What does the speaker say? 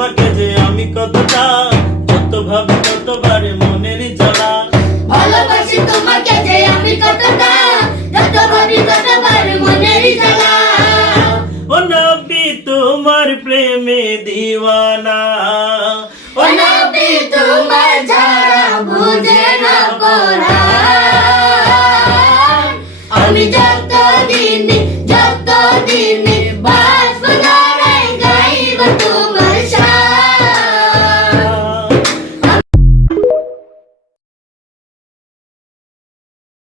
তোমাকে যে আমি কতটা, যত ভাবি ততবার মনের জ্বালা। ভালোবাসি তোমাকে যে আমি কতটা, যত ভাবি ততবার মনের জ্বালা। ও নবী তোমার প্রেমে দিওয়ানা, ও নবী তোমার